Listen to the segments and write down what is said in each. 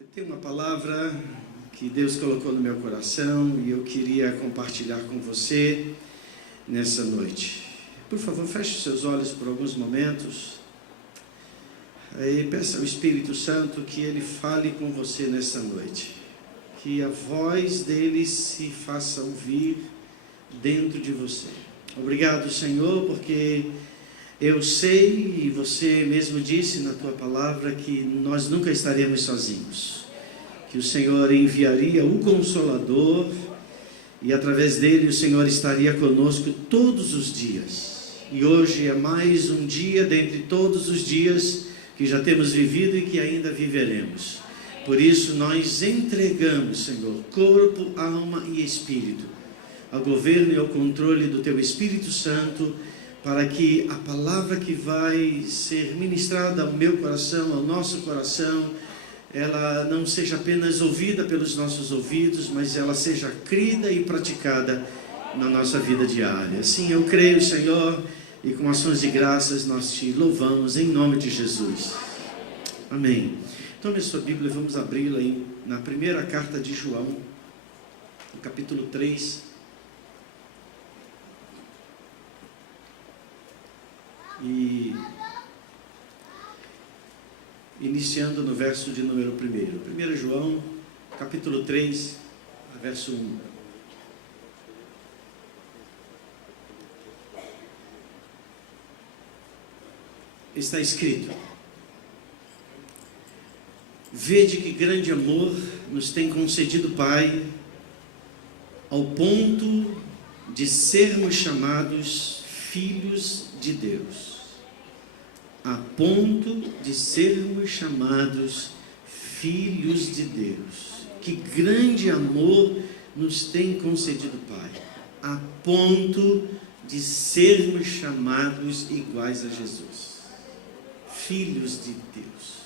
Eu tenho uma palavra que Deus colocou no meu coração e eu queria compartilhar com você nessa noite. Por favor, feche os seus olhos por alguns momentos. Aí peça ao Espírito Santo que Ele fale com você nessa noite. Que a voz dele se faça ouvir dentro de você. Obrigado, Senhor, porque eu sei, e você mesmo disse na tua palavra, que nós nunca estaremos sozinhos. Que o Senhor enviaria o Consolador e através dele o Senhor estaria conosco todos os dias. E hoje é mais um dia dentre todos os dias que já temos vivido e que ainda viveremos. Por isso nós entregamos, Senhor, corpo, alma e espírito ao governo e ao controle do Teu Espírito Santo, para que a palavra que vai ser ministrada ao meu coração, ao nosso coração, ela não seja apenas ouvida pelos nossos ouvidos, mas ela seja crida e praticada na nossa vida diária. Assim eu creio, Senhor, e com ações de graças nós Te louvamos em nome de Jesus. Amém. Tome a sua Bíblia, vamos abri-la aí na primeira carta de João, no capítulo 3. E iniciando no verso de número 1. 1 João, capítulo 3, verso 1. Está escrito: Vede que grande amor nos tem concedido o Pai, ao ponto de sermos chamados filhos de Deus. A ponto de sermos chamados filhos de Deus. Que grande amor nos tem concedido o Pai, a ponto de sermos chamados iguais a Jesus, filhos de Deus.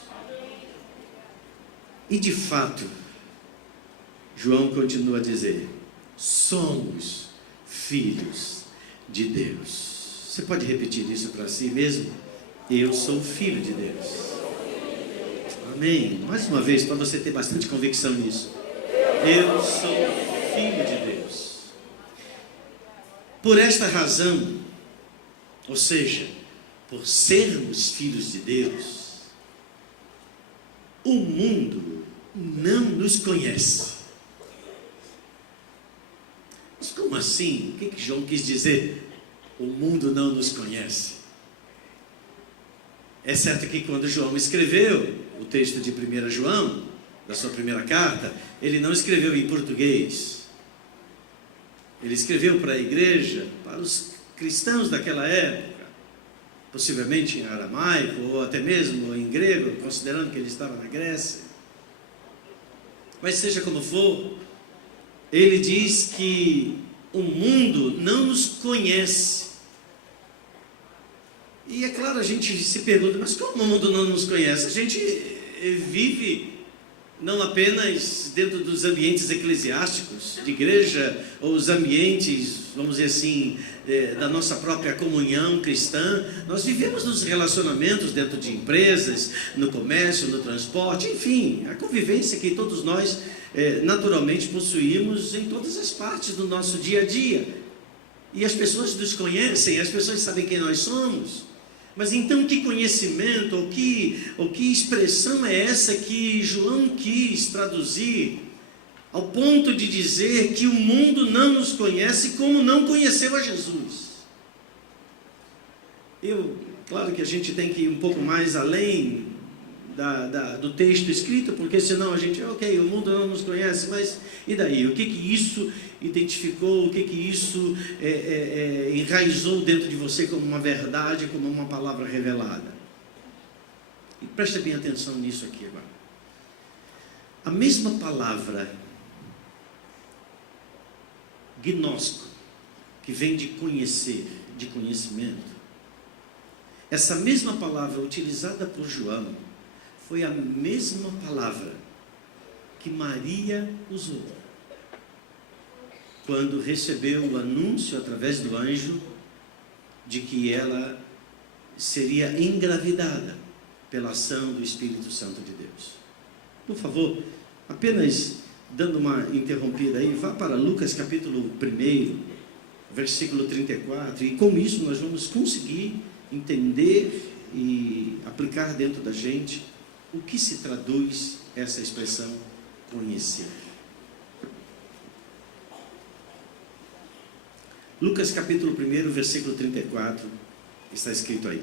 E de fato, João continua a dizer, somos filhos de Deus. Você pode repetir isso para si mesmo? Eu sou filho de Deus. Amém. Mais uma vez, para você ter bastante convicção nisso. Eu sou filho de Deus. Por esta razão, ou seja, por sermos filhos de Deus, o mundo não nos conhece. Mas como assim? O que João quis dizer? O mundo não nos conhece. É certo que quando João escreveu o texto de 1 João, da sua primeira carta, ele não escreveu em português. Ele escreveu para a igreja, para os cristãos daquela época, possivelmente em aramaico, ou até mesmo em grego, considerando que ele estava na Grécia. Mas seja como for, ele diz que o mundo não nos conhece. E é claro, a gente se pergunta, mas como o mundo não nos conhece? A gente vive não apenas dentro dos ambientes eclesiásticos, de igreja, ou os ambientes, vamos dizer assim, da nossa própria comunhão cristã. Nós vivemos nos relacionamentos dentro de empresas, no comércio, no transporte, enfim, a convivência que todos nós naturalmente possuímos em todas as partes do nosso dia a dia. E as pessoas nos conhecem, as pessoas sabem quem nós somos. Mas então que conhecimento, ou que expressão é essa que João quis traduzir, ao ponto de dizer que o mundo não nos conhece como não conheceu a Jesus? Claro que a gente tem que ir um pouco mais além do texto escrito, porque senão a gente, ok, o mundo não nos conhece, mas e daí? O que isso identificou, o que isso enraizou dentro de você como uma verdade, como uma palavra revelada? E preste bem atenção nisso aqui agora. A mesma palavra gnosco, que vem de conhecer, de conhecimento, essa mesma palavra utilizada por João foi a mesma palavra que Maria usou quando recebeu o anúncio através do anjo de que ela seria engravidada pela ação do Espírito Santo de Deus. Por favor, apenas dando uma interrompida aí, vá para Lucas capítulo 1, versículo 34, e com isso nós vamos conseguir entender e aplicar dentro da gente o que se traduz essa expressão conhecer. Lucas capítulo 1, versículo 34, está escrito aí.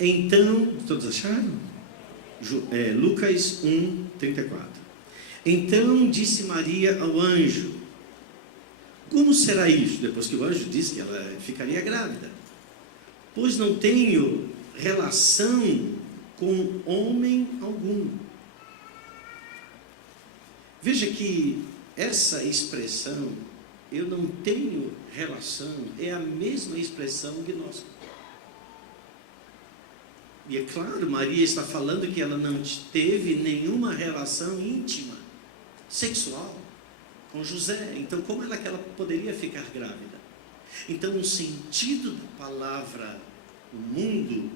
Então, todos acharam? Lucas 1, 34. Então disse Maria ao anjo: como será isso? Depois que o anjo disse que ela ficaria grávida. Pois não tenho relação com homem algum. Veja que essa expressão, eu não tenho relação, é a mesma expressão gnóstica. E é claro, Maria está falando que ela não teve nenhuma relação íntima, sexual, com José. Então, como é que ela poderia ficar grávida? Então, o sentido da palavra "o mundo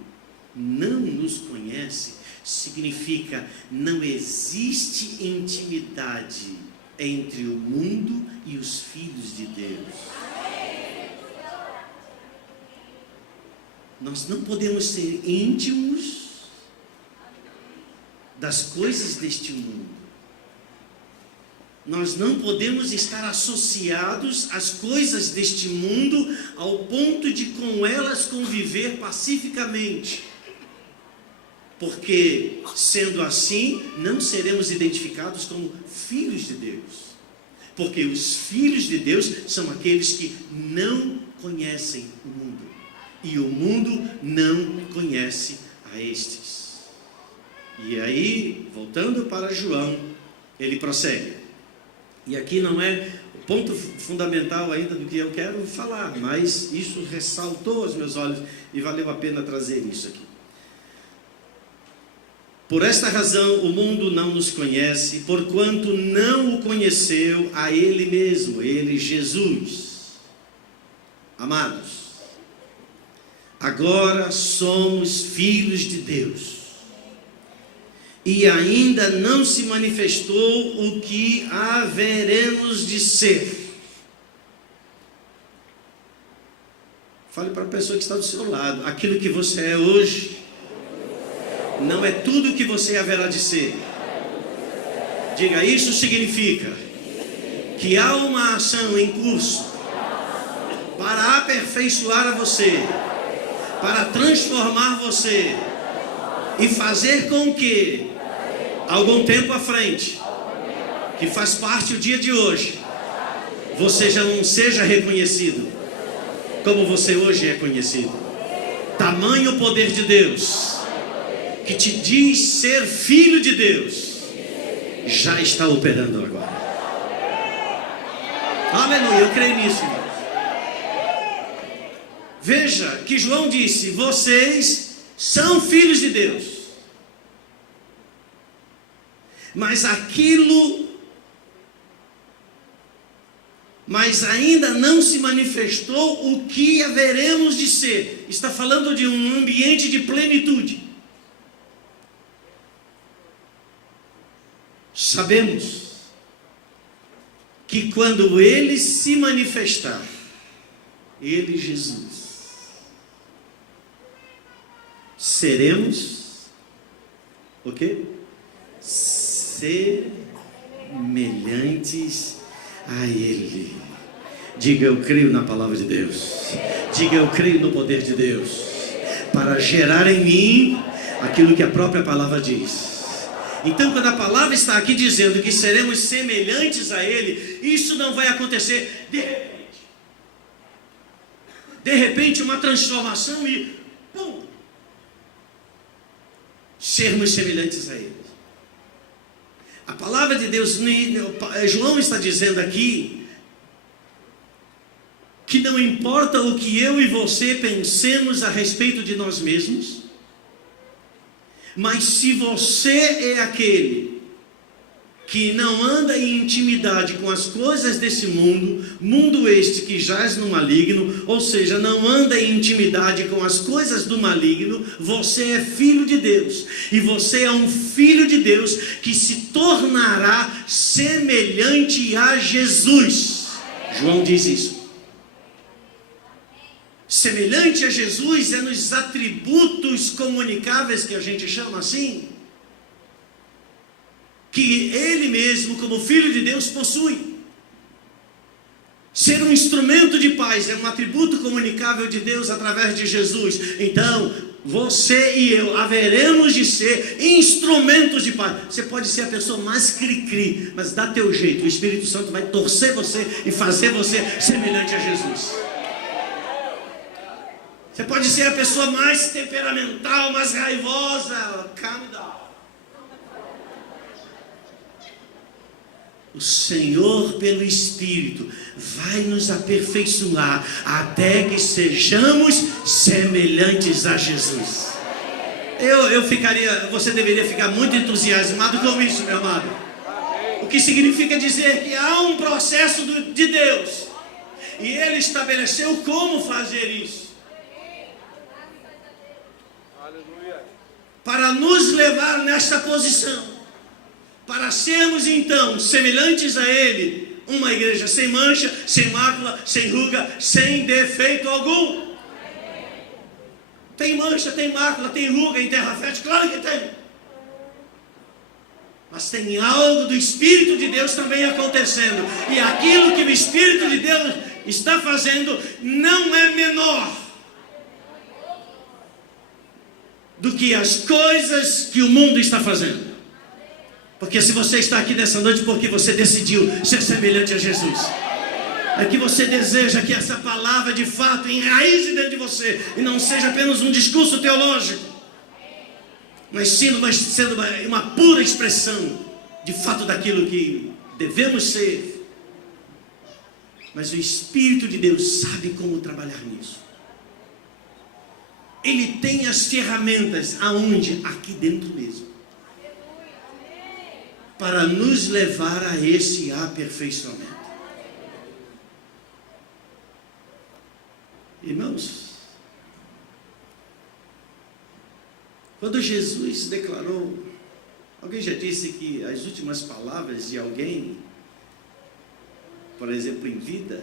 não nos conhece" significa não existe intimidade entre o mundo e os filhos de Deus. Nós não podemos ser íntimos das coisas deste mundo. Nós não podemos estar associados às coisas deste mundo ao ponto de com elas conviver pacificamente. Porque, sendo assim, não seremos identificados como filhos de Deus. Porque os filhos de Deus são aqueles que não conhecem o mundo. E o mundo não conhece a estes. E aí, voltando para João, ele prossegue. E aqui não é o ponto fundamental ainda do que eu quero falar, mas isso ressaltou aos meus olhos e valeu a pena trazer isso aqui. Por esta razão o mundo não nos conhece, porquanto não o conheceu a Ele mesmo, Ele, Jesus. Amados, agora somos filhos de Deus, e ainda não se manifestou o que haveremos de ser. Fale para a pessoa que está do seu lado: aquilo que você é hoje não é tudo o que você haverá de ser. Diga: isso significa que há uma ação em curso para aperfeiçoar a você, para transformar você e fazer com que, algum tempo à frente, que faz parte o dia de hoje, você já não seja reconhecido como você hoje é conhecido. Tamanho poder de Deus, que te diz ser filho de Deus, já está operando agora. Aleluia, eu creio nisso, irmãos. Veja que João disse: vocês são filhos de Deus. Mas ainda não se manifestou o que haveremos de ser. Está falando de um ambiente de plenitude. Sabemos que quando Ele se manifestar, Ele, Jesus, seremos o quê? Semelhantes a Ele. Diga: eu creio na palavra de Deus. Diga: eu creio no poder de Deus para gerar em mim aquilo que a própria palavra diz. Então, quando a palavra está aqui dizendo que seremos semelhantes a Ele, isso não vai acontecer de repente uma transformação e pum, sermos semelhantes a Ele. A palavra de Deus, João está dizendo aqui que não importa o que eu e você pensemos a respeito de nós mesmos, mas se você é aquele que não anda em intimidade com as coisas desse mundo, mundo este que jaz no maligno, ou seja, não anda em intimidade com as coisas do maligno, você é filho de Deus, e você é um filho de Deus que se tornará semelhante a Jesus. João diz isso. Semelhante a Jesus é nos atributos comunicáveis, que a gente chama assim, que ele mesmo, como filho de Deus, possui. Ser um instrumento de paz é um atributo comunicável de Deus através de Jesus. Então, você e eu haveremos de ser instrumentos de paz. Você pode ser a pessoa mais cri-cri, mas dá teu jeito, o Espírito Santo vai torcer você e fazer você semelhante a Jesus. Você pode ser a pessoa mais temperamental, mais raivosa, calm down. O Senhor, pelo Espírito, vai nos aperfeiçoar até que sejamos semelhantes a Jesus. Você deveria ficar muito entusiasmado com isso, meu amado. O que significa dizer que há um processo de Deus, e Ele estabeleceu como fazer isso, para nos levar nesta posição, para sermos então semelhantes a Ele, uma igreja sem mancha, sem mácula, sem ruga, sem defeito algum. Tem mancha, tem mácula, tem ruga em terra fértil? Claro que tem. Mas tem algo do Espírito de Deus também acontecendo, e aquilo que o Espírito de Deus está fazendo não é menor do que as coisas que o mundo está fazendo. Porque se você está aqui nessa noite, porque você decidiu ser semelhante a Jesus, é que você deseja que essa palavra de fato enraize dentro de você, e não seja apenas um discurso teológico, mas sendo uma pura expressão de fato daquilo que devemos ser. Mas o Espírito de Deus sabe como trabalhar nisso. Ele tem as ferramentas aonde? Aqui dentro mesmo, para nos levar a esse aperfeiçoamento. Irmãos, quando Jesus declarou, alguém já disse que as últimas palavras de alguém, por exemplo, em vida,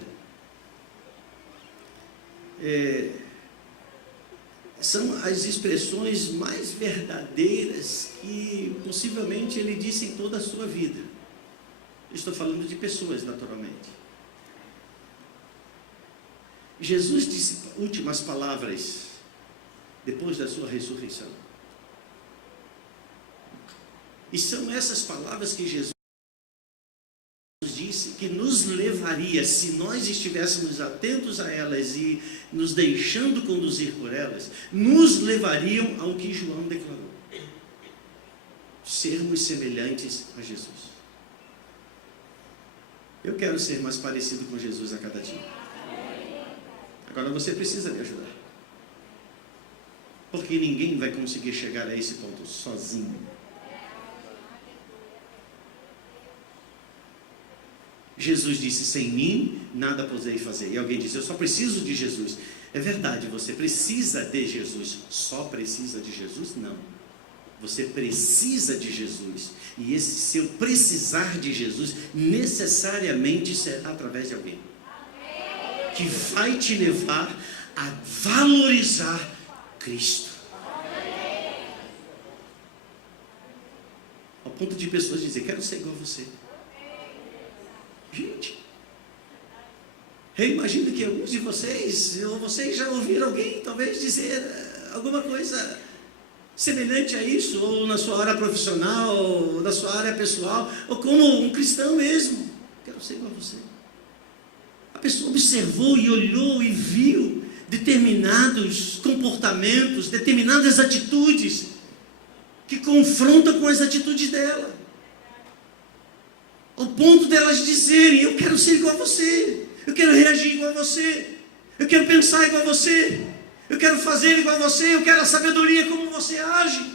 são as expressões mais verdadeiras que possivelmente ele disse em toda a sua vida. Estou falando de pessoas, naturalmente. Jesus disse últimas palavras depois da sua ressurreição. E são essas palavras que Jesus disse que nos levaria, se nós estivéssemos atentos a elas e nos deixando conduzir por elas, nos levariam ao que João declarou: sermos semelhantes a Jesus. Eu quero ser mais parecido com Jesus a cada dia. Agora você precisa me ajudar, porque ninguém vai conseguir chegar a esse ponto sozinho. Jesus disse: sem mim nada podeis fazer. E alguém disse: eu só preciso de Jesus. É verdade, você precisa de Jesus. Só precisa de Jesus? Não. Você precisa de Jesus. E esse seu precisar de Jesus necessariamente será através de alguém que vai te levar a valorizar Cristo. Ao ponto de pessoas dizer: quero ser igual a você. Gente, eu imagino que alguns de vocês, ou vocês já ouviram alguém talvez dizer alguma coisa semelhante a isso, ou na sua área profissional, ou na sua área pessoal, ou como um cristão mesmo: quero ser igual a você. A pessoa observou e olhou e viu determinados comportamentos, determinadas atitudes que confrontam com as atitudes dela, ao ponto delas dizerem: eu quero ser igual a você, eu quero reagir igual a você, eu quero pensar igual a você, eu quero fazer igual a você, eu quero a sabedoria como você age.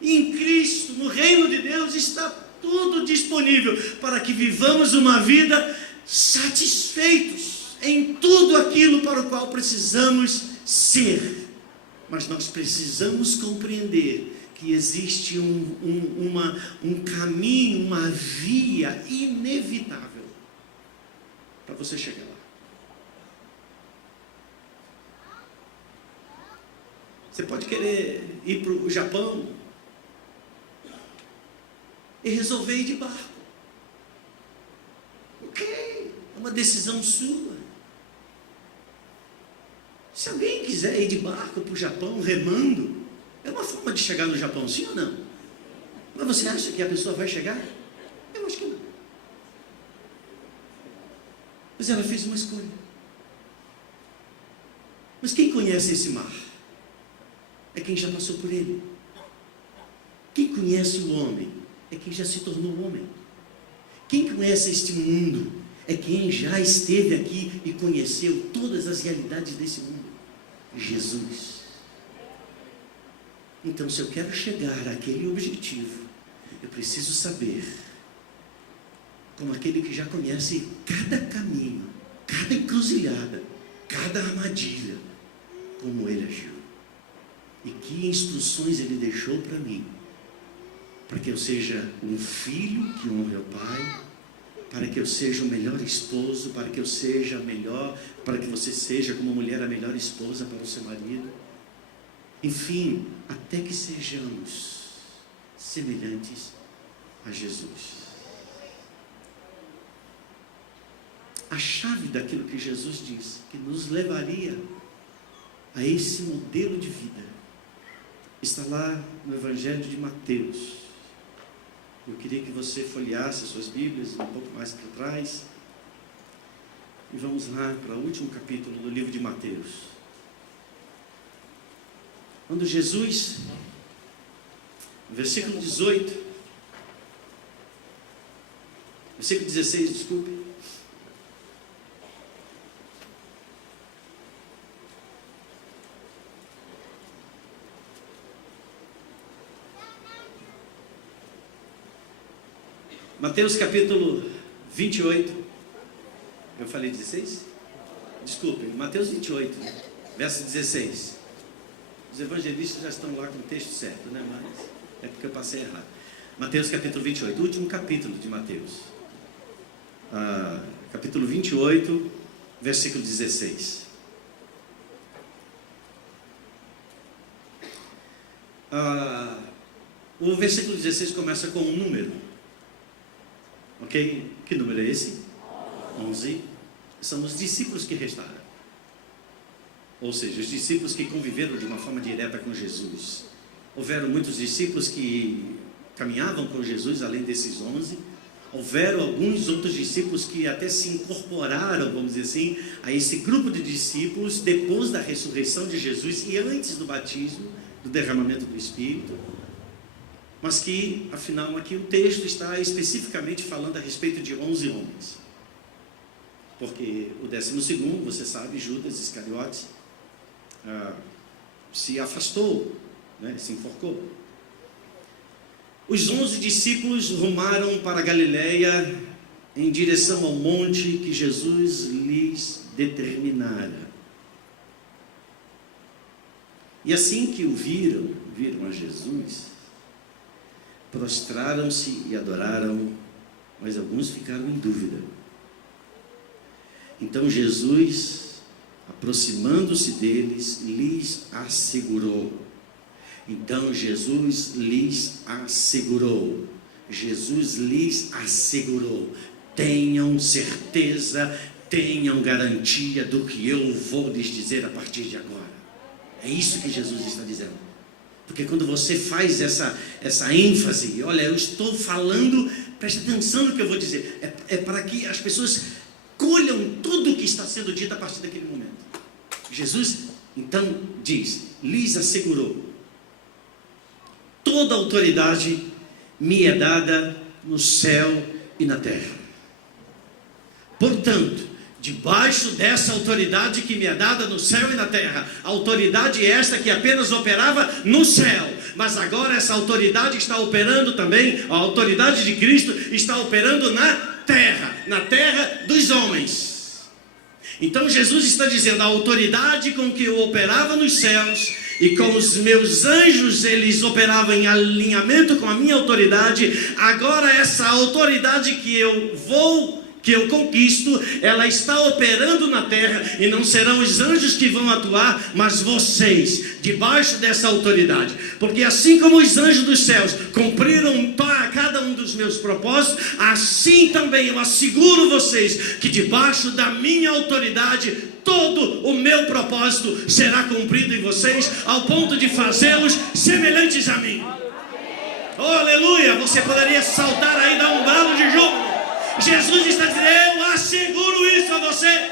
Em Cristo, no reino de Deus, está tudo disponível para que vivamos uma vida satisfeitos em tudo aquilo para o qual precisamos ser. Mas nós precisamos compreender que existe um caminho, uma via inevitável para você chegar lá. Você pode querer ir para o Japão e resolver ir de barco. Ok, é uma decisão sua. Se alguém quiser ir de barco para o Japão remando, é uma forma de chegar no Japão, sim ou não? Mas você acha que a pessoa vai chegar? Eu acho que não. Mas ela fez uma escolha. Mas quem conhece esse mar? É quem já passou por ele. Quem conhece o homem? É quem já se tornou homem. Quem conhece este mundo? É quem já esteve aqui e conheceu todas as realidades desse mundo. Jesus. Então, se eu quero chegar àquele objetivo, eu preciso saber, como aquele que já conhece cada caminho, cada encruzilhada, cada armadilha, como ele agiu. E que instruções ele deixou para mim, para que eu seja um filho que honre ao Pai, para que eu seja o melhor esposo, para que eu seja melhor, para que você seja como mulher a melhor esposa para o seu marido. Enfim, até que sejamos semelhantes a Jesus. A chave daquilo que Jesus disse, que nos levaria a esse modelo de vida, está lá no Evangelho de Mateus. Eu queria que você folheasse as suas Bíblias um pouco mais para trás. E vamos lá para o último capítulo do livro de Mateus. Quando Jesus, no versículo 18, versículo 16, desculpe. Mateus capítulo 28, eu falei 16? Desculpe, Mateus 28, verso 16. Os evangelistas já estão lá com o texto certo, né? Mas é porque eu passei errado. Mateus capítulo 28, o último capítulo de Mateus. Capítulo 28, versículo 16. O versículo 16 começa com um número. Ok? Que número é esse? 11. São os discípulos que restaram. Ou seja, os discípulos que conviveram de uma forma direta com Jesus. Houveram muitos discípulos que caminhavam com Jesus, além desses 11. Houveram alguns outros discípulos que até se incorporaram, vamos dizer assim, a esse grupo de discípulos depois da ressurreição de Jesus e antes do batismo, do derramamento do Espírito. Mas que, afinal, aqui o texto está especificamente falando a respeito de 11 homens. Porque o 12º, você sabe, Judas Iscariotes, se afastou, né, se enforcou. Os 11 discípulos rumaram para a Galileia em direção ao monte que Jesus lhes determinara. E assim que o viram a Jesus, prostraram-se e adoraram, mas alguns ficaram em dúvida. Então Jesus, aproximando-se deles, lhes assegurou. Tenham certeza, tenham garantia do que eu vou lhes dizer a partir de agora. É isso que Jesus está dizendo. Porque quando você faz essa ênfase, olha, eu estou falando, preste atenção no que eu vou dizer, é para que as pessoas colham tudo o que está sendo dito a partir daquele momento. Jesus, então, lhes assegurou: toda autoridade me é dada no céu e na terra. Portanto, debaixo dessa autoridade que me é dada no céu e na terra. Autoridade esta que apenas operava no céu, mas agora essa autoridade está operando também, a autoridade de Cristo está operando na terra dos homens. Então Jesus está dizendo, a autoridade com que eu operava nos céus e com os meus anjos, eles operavam em alinhamento com a minha autoridade, agora essa autoridade que eu conquisto, ela está operando na terra, e não serão os anjos que vão atuar, mas vocês, debaixo dessa autoridade. Porque assim como os anjos dos céus cumpriram cada um dos meus propósitos, assim também eu asseguro vocês que debaixo da minha autoridade, todo o meu propósito será cumprido em vocês, ao ponto de fazê-los semelhantes a mim. Oh, aleluia! Você poderia saltar aí e dar um brado de júbilo. Jesus está dizendo, eu asseguro isso a você.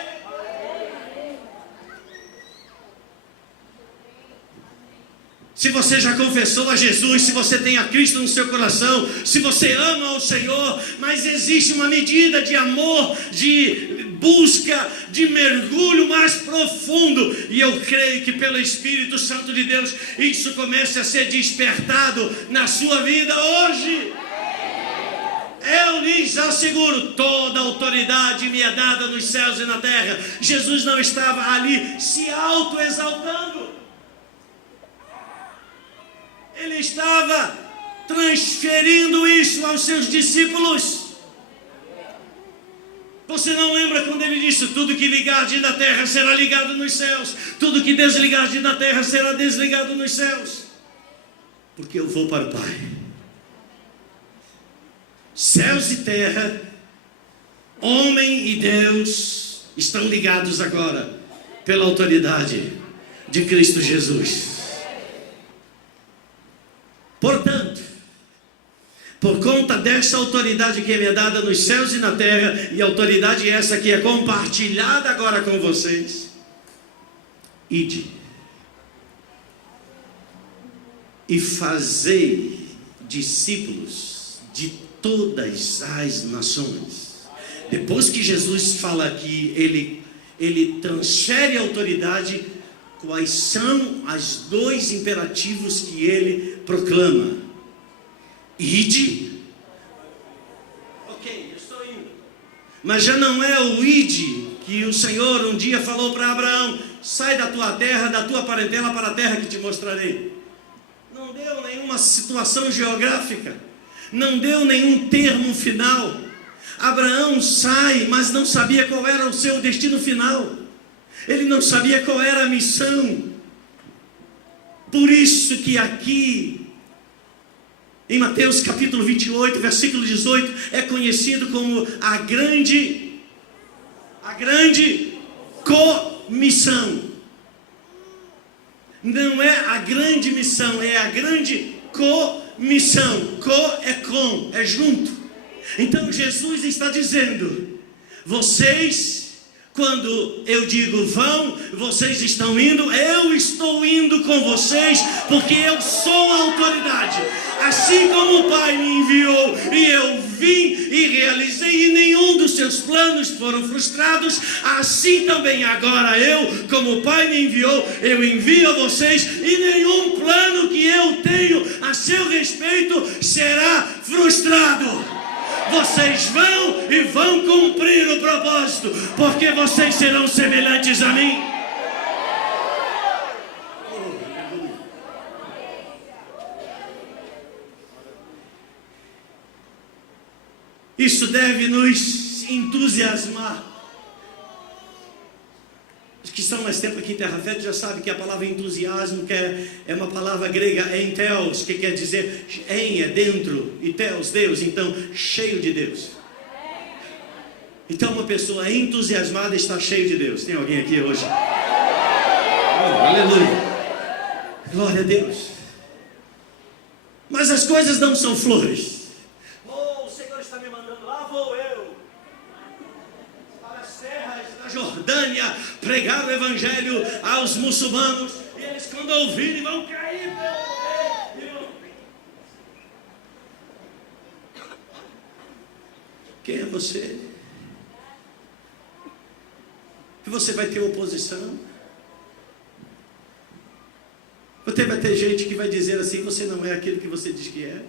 Se você já confessou a Jesus, se você tem a Cristo no seu coração, se você ama ao Senhor, mas existe uma medida de amor, de busca, de mergulho mais profundo, e eu creio que pelo Espírito Santo de Deus, isso comece a ser despertado na sua vida hoje. Eu lhes asseguro, toda autoridade me é dada nos céus e na terra. Jesus não estava ali se auto-exaltando. Ele estava transferindo isso aos seus discípulos. Você não lembra quando ele disse, tudo que ligardes na terra será ligado nos céus, tudo que desligardes na terra será desligado nos céus, porque eu vou para o Pai. Céus e terra, homem e Deus, estão ligados agora pela autoridade de Cristo Jesus. Portanto, por conta dessa autoridade que me é dada nos céus e na terra, e autoridade essa que é compartilhada agora com vocês, ide e fazei discípulos de todas as nações. Depois que Jesus fala aqui, ele transfere a autoridade. Quais são os dois imperativos que ele proclama? Ide. Ok, eu estou indo. Mas já não é o ide que o Senhor um dia falou para Abraão, sai da tua terra, da tua parentela para a terra que te mostrarei. Não deu nenhuma situação geográfica, não deu nenhum termo final. Abraão sai, mas não sabia qual era o seu destino final. Ele não sabia qual era a missão. Por isso que aqui, em Mateus capítulo 28, versículo 18, é conhecido como a grande comissão. Não é a grande missão, é a grande comissão. É com, é junto. Então Jesus está dizendo, vocês, quando eu digo vão, vocês estão indo, eu estou indo com vocês, porque eu sou a autoridade. Assim como o Pai me enviou e eu vim e realizei, e nenhum dos seus planos foram frustrados, assim também agora eu, como o Pai me enviou, eu envio a vocês, e nenhum plano que eu tenho a seu respeito será frustrado. Vocês vão e vão cumprir o propósito, porque vocês serão semelhantes a mim. Isso deve nos entusiasmar. Os que estão mais tempo aqui em Terra Fértil já sabem que a palavra entusiasmo é uma palavra grega, enteos, que quer dizer em é dentro, e teos, Deus, então cheio de Deus. Então uma pessoa entusiasmada está cheio de Deus. Tem alguém aqui hoje? Oh, aleluia, glória a Deus. Mas as coisas não são flores. Oh, o Senhor está me mandando, lá vou eu para as terras da Jordânia pregar o evangelho aos muçulmanos, e eles quando ouvirem vão cair pelo meio. Quem é você? você vai ter oposição. Você vai ter gente que vai dizer assim: você não é aquilo que você diz que é.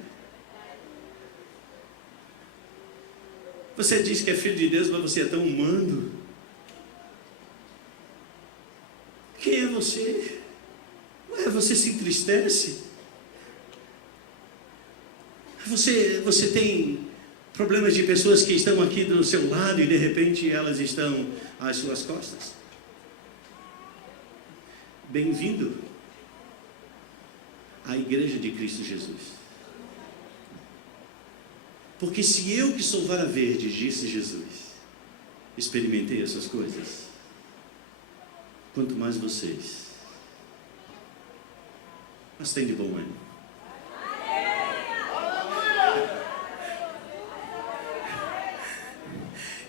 Você diz que é filho de Deus, mas você é tão humano. Quem é você? Ué, você se entristece? Você tem problemas de pessoas que estão aqui do seu lado e de repente elas estão às suas costas? Bem-vindo à Igreja de Cristo Jesus. Porque se eu que sou vara verde, disse Jesus, experimentei essas coisas, quanto mais vocês. Mas tem de bom ânimo.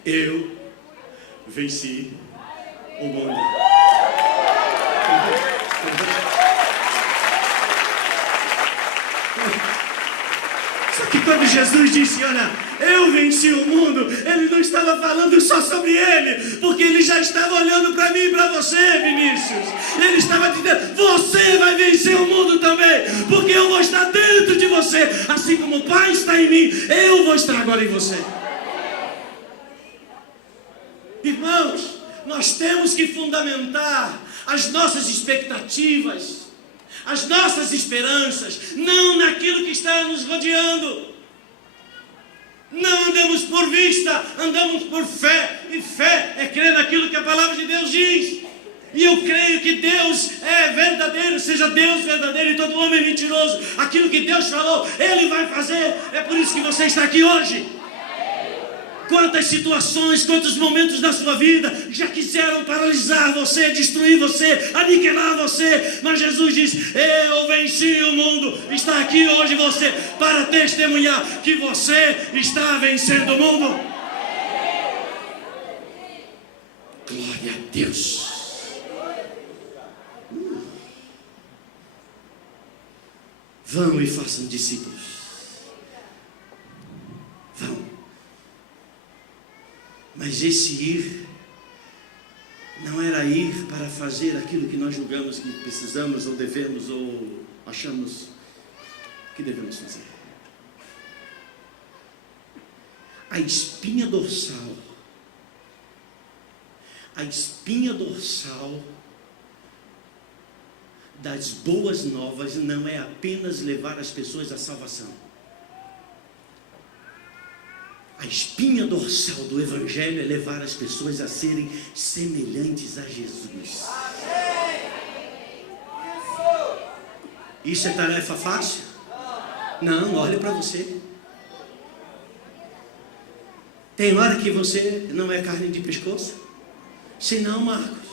Eu venci o mundo. Só que quando Jesus disse: olha, eu venci o mundo, ele não estava falando só sobre ele, porque ele já estava olhando para mim e para você, Vinícius. Ele estava dizendo: você vai vencer o mundo também, porque eu vou estar dentro de você, assim como o Pai está em mim, eu vou estar agora em você. Irmãos, nós temos que fundamentar as nossas expectativas, as nossas esperanças, não naquilo que está nos rodeando. Não andamos por vista, andamos por fé. E fé é crer naquilo que a palavra de Deus diz. E eu creio que Deus é verdadeiro, seja Deus verdadeiro e todo homem mentiroso. Aquilo que Deus falou, Ele vai fazer. É por isso que você está aqui hoje. Quantas situações, quantos momentos da sua vida já quiseram paralisar você, destruir você, aniquilar você, mas Jesus diz: eu venci o mundo. Está aqui hoje você para testemunhar que você está vencendo o mundo. Glória a Deus. Vão e façam discípulos. Vão. Mas esse ir não era ir para fazer aquilo que nós julgamos que precisamos, ou devemos, ou achamos que devemos fazer. A espinha dorsal das boas novas não é apenas levar as pessoas à salvação. A espinha dorsal do Evangelho é levar as pessoas a serem semelhantes a Jesus. Isso é tarefa fácil? Não, olhe para você. Tem hora que você não é carne de pescoço? Se não, Marcos.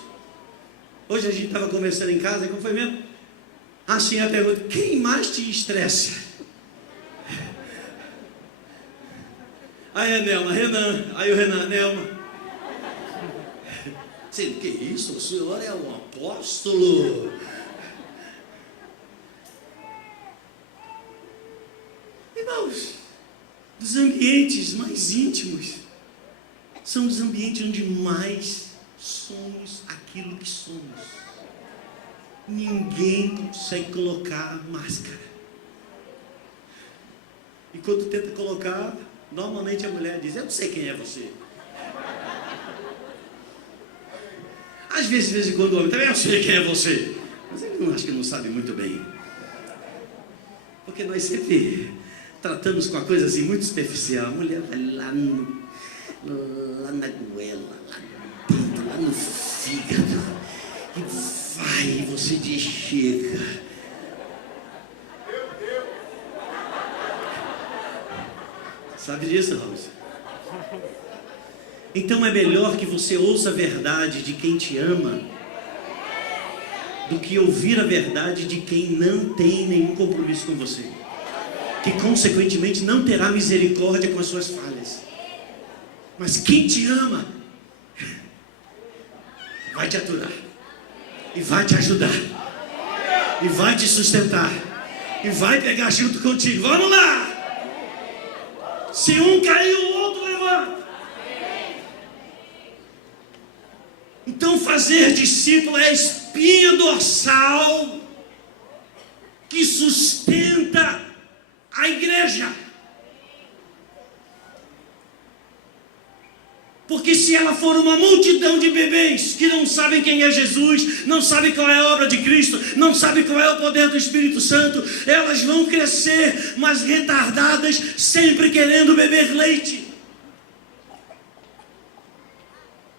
Hoje a gente estava conversando em casa, como foi mesmo? Assim a pergunta: quem mais te estressa? Aí a Nelma: Renan. Aí o Renan: Nelma. Sim, que isso? O senhor é um apóstolo. Irmãos, dos ambientes mais íntimos são os ambientes onde mais somos aquilo que somos. Ninguém consegue colocar máscara. E quando tenta colocar, normalmente a mulher diz: eu não sei quem é você. Às vezes, de vez em quando o homem também: eu sei quem é você. Mas ele não acha que não sabe muito bem. Porque nós sempre tratamos com a coisa assim muito superficial. A mulher vai lá na goela, lá dentro, lá no fígado. E vai, e você diz: chega. Sabe disso, Rose? Então é melhor que você ouça a verdade de quem te ama do que ouvir a verdade de quem não tem nenhum compromisso com você, que consequentemente não terá misericórdia com as suas falhas. Mas quem te ama vai te aturar e vai te ajudar e vai te sustentar e vai pegar junto contigo. Vamos lá! Se um cair, o outro levanta. Então fazer discípulo é a espinha dorsal que sustenta a igreja. Porque se ela for uma multidão de bebês que não sabem quem é Jesus, não sabem qual é a obra de Cristo, não sabem qual é o poder do Espírito Santo, elas vão crescer, mas retardadas, sempre querendo beber leite.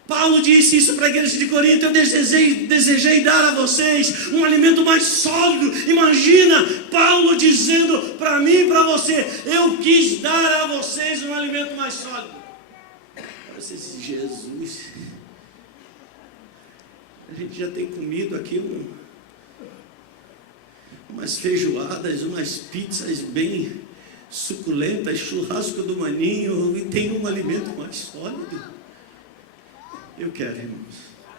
Paulo disse isso para a igreja de Corinto: eu desejei dar a vocês um alimento mais sólido. Imagina Paulo dizendo para mim e para você: eu quis dar a vocês um alimento mais sólido. Esse Jesus, a gente já tem comido aqui umas feijoadas, umas pizzas bem suculentas, churrasco do maninho, e tem um alimento mais sólido. Eu quero, irmãos.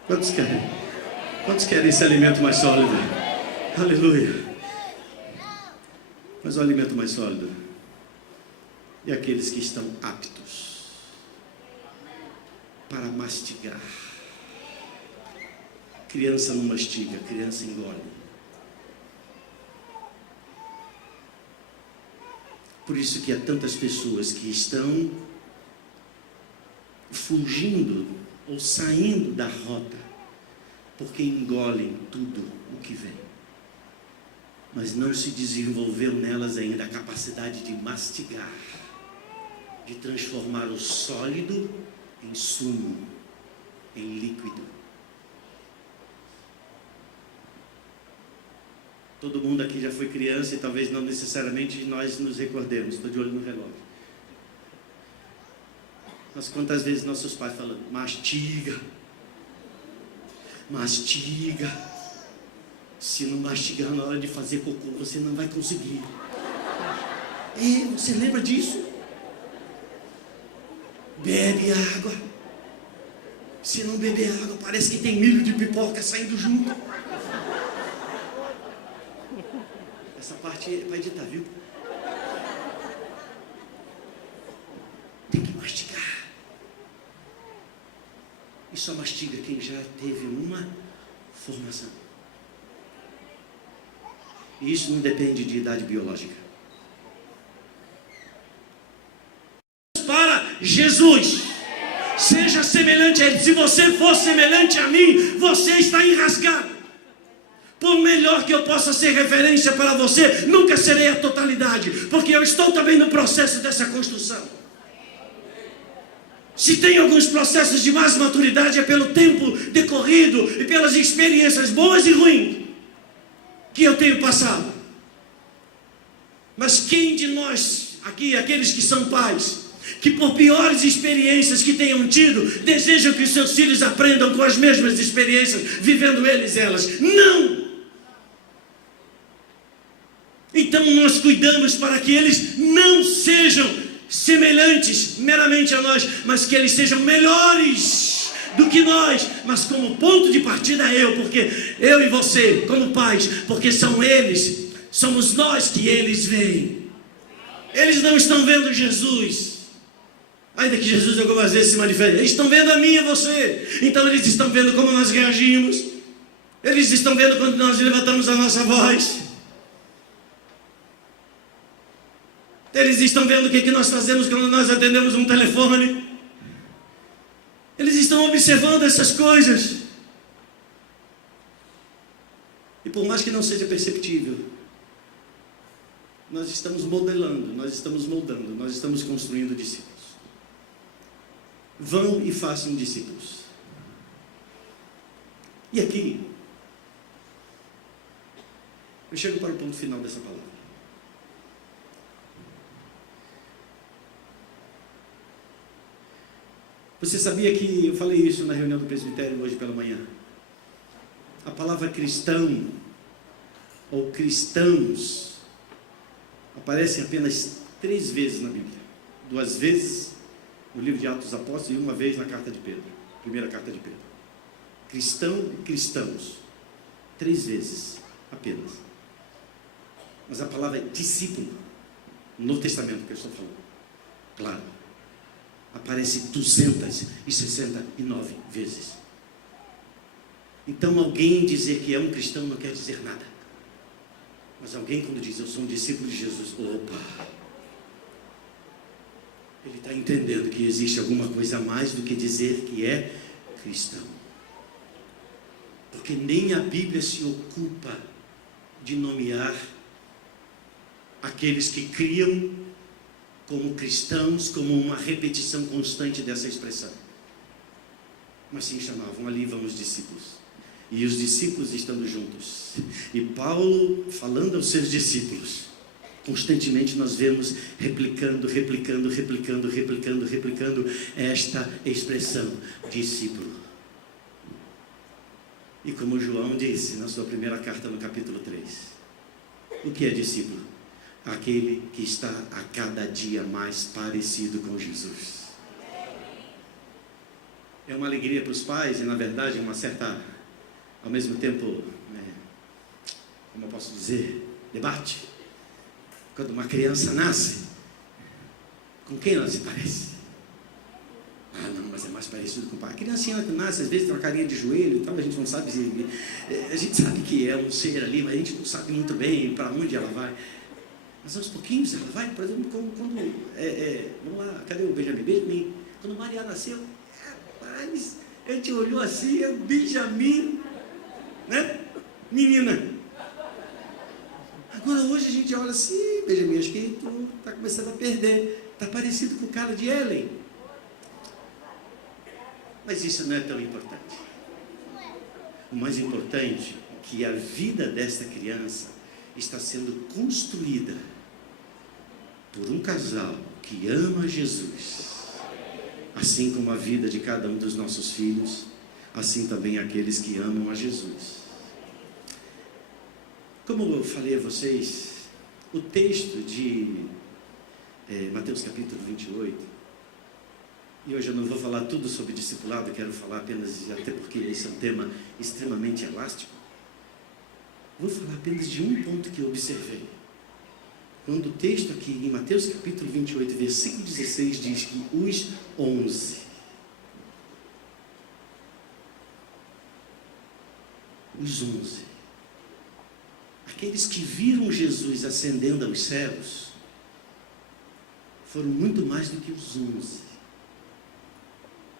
Quantos querem? Quantos querem esse alimento mais sólido? Aleluia. Mas o alimento mais sólido é aqueles que estão aptos para mastigar. Criança não mastiga, criança engole. Por isso que há tantas pessoas que estão fugindo ou saindo da rota, porque engolem tudo o que vem, mas não se desenvolveu nelas ainda a capacidade de mastigar, de transformar o sólido em sumo, em líquido. Todo mundo aqui já foi criança e talvez não necessariamente nós nos recordemos. Estou de olho no relógio. Mas quantas vezes nossos pais falam: mastiga, mastiga. Se não mastigar na hora de fazer cocô, você não vai conseguir. Você lembra disso? Bebe água. Se não beber água, parece que tem milho de pipoca saindo junto. Essa parte é para editar, viu? Tem que mastigar. E só mastiga quem já teve uma formação. E isso não depende de idade biológica. Para Jesus, seja semelhante a Ele. Se você for semelhante a mim, você está enrascado. Por melhor que eu possa ser referência para você, nunca serei a totalidade, porque eu estou também no processo dessa construção. Se tem alguns processos de mais maturidade, é pelo tempo decorrido e pelas experiências boas e ruins que eu tenho passado. Mas quem de nós aqui, aqueles que são pais, que por piores experiências que tenham tido, desejam que os seus filhos aprendam com as mesmas experiências, vivendo elas? Não! Então nós cuidamos para que eles não sejam semelhantes meramente a nós, mas que eles sejam melhores do que nós. Mas como ponto de partida porque eu e você, como pais, porque são eles, somos nós que eles veem. Eles não estão vendo Jesus, ainda que Jesus algumas vezes se manifeste. Eles estão vendo a mim e a você. Então eles estão vendo como nós reagimos. Eles estão vendo quando nós levantamos a nossa voz. Eles estão vendo o que nós fazemos quando nós atendemos um telefone. Eles estão observando essas coisas. E por mais que não seja perceptível, nós estamos modelando, nós estamos moldando, nós estamos construindo discípulos. Vão e façam discípulos. E aqui, eu chego para o ponto final dessa palavra. Você sabia que eu falei isso na reunião do presbitério hoje pela manhã? A palavra cristão ou cristãos aparece apenas 3 vezes na Bíblia. 2 vezes no livro de Atos dos Apóstolos e 1 vez na carta de Pedro, primeira carta de Pedro. Cristão e cristãos, 3 vezes apenas. Mas a palavra discípulo, no Novo Testamento que eu estou falando, claro, aparece 269 vezes. Então alguém dizer que é um cristão não quer dizer nada. Mas alguém quando diz, eu sou um discípulo de Jesus, opa, ele está entendendo que existe alguma coisa a mais do que dizer que é cristão. Porque nem a Bíblia se ocupa de nomear aqueles que criam como cristãos, como uma repetição constante dessa expressão. Mas sim chamavam, ali vão os discípulos. E os discípulos estando juntos. E Paulo falando aos seus discípulos. Constantemente nós vemos replicando esta expressão, discípulo. E como João disse na sua primeira carta no capítulo 3, o que é discípulo? Aquele que está a cada dia mais parecido com Jesus. É uma alegria para os pais e na verdade uma certa, ao mesmo tempo, como eu posso dizer, debate. Quando uma criança nasce, com quem ela se parece? Ah, não, mas é mais parecido com o pai. A criancinha que nasce, às vezes tem uma carinha de joelho e tal, a gente não sabe se... A gente sabe que é um ser ali, mas a gente não sabe muito bem para onde ela vai. Mas aos pouquinhos ela vai, por exemplo, quando vamos lá, cadê o Benjamin? Benjamin, quando Maria nasceu, rapaz, a gente olhou assim, é o Benjamin, né? Menina. Agora hoje a gente olha assim, Benjamin, acho que tu está começando a perder, está parecido com o cara de Ellen. Mas isso não é tão importante. O mais importante é que a vida desta criança está sendo construída por um casal que ama Jesus, assim como a vida de cada um dos nossos filhos, assim também aqueles que amam a Jesus. Como eu falei a vocês, o texto de Mateus capítulo 28, e hoje eu não vou falar tudo sobre discipulado, eu quero falar apenas, até porque esse é um tema extremamente elástico, vou falar apenas de um ponto que eu observei. Quando o texto aqui em Mateus capítulo 28, versículo 16, diz que os 11, aqueles que viram Jesus ascendendo aos céus, foram muito mais do que os 11.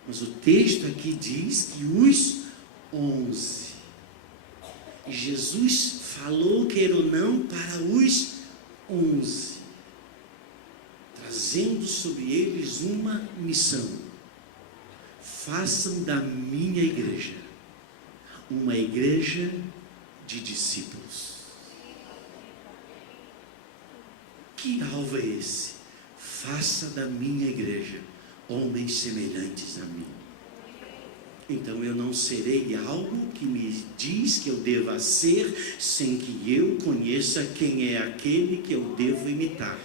Mas o texto aqui diz que os 11. E Jesus falou, queira ou não, para os 11, trazendo sobre eles uma missão: façam da minha igreja uma igreja de discípulos. Que alvo é esse? Faça da minha igreja homens semelhantes a mim. Então eu não serei algo que me diz que eu deva ser, sem que eu conheça quem é aquele que eu devo imitar.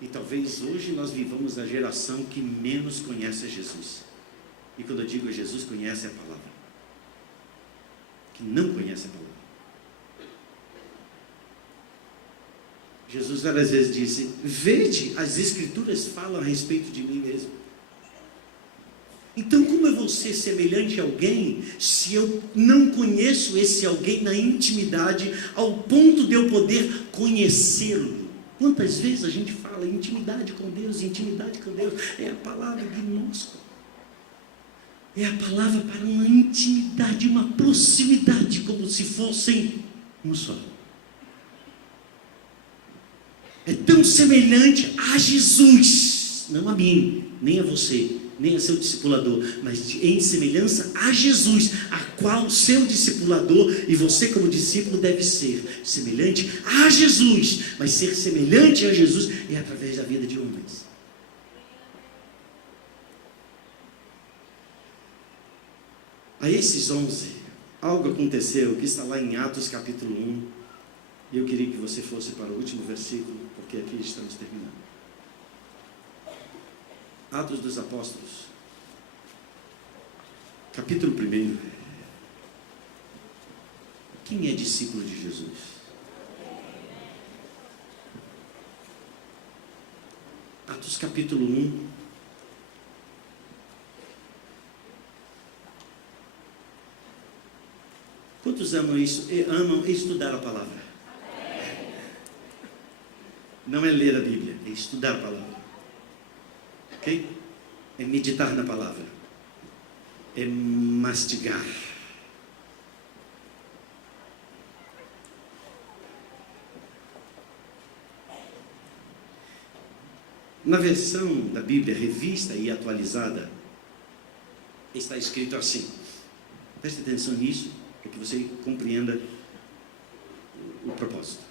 E talvez hoje nós vivamos a geração que menos conhece a Jesus. E quando eu digo a Jesus, conhece a palavra. Que não conhece a palavra. Jesus várias vezes disse: vede, as escrituras falam a respeito de mim mesmo. Então como eu vou ser semelhante a alguém se eu não conheço esse alguém na intimidade, ao ponto de eu poder conhecê-lo? Quantas vezes a gente fala intimidade com Deus, é a palavra gnosco. É a palavra para uma intimidade, uma proximidade, como se fossem um só. É tão semelhante a Jesus, não a mim, nem a você, nem a seu discipulador, mas em semelhança a Jesus, a qual seu discipulador e você como discípulo deve ser semelhante a Jesus. Mas ser semelhante a Jesus é através da vida de homens. A esses 11, algo aconteceu que está lá em Atos capítulo 1. E eu queria que você fosse para o último versículo, porque aqui estamos terminando. Atos dos Apóstolos, capítulo 1. Quem é discípulo de Jesus? Atos capítulo 1, Quantos amam isso? Amam estudar a palavra? Não é ler a Bíblia, é estudar a palavra. Ok? É meditar na palavra. É mastigar. Na versão da Bíblia revista e atualizada, está escrito assim. Preste atenção nisso, para que você compreenda o propósito.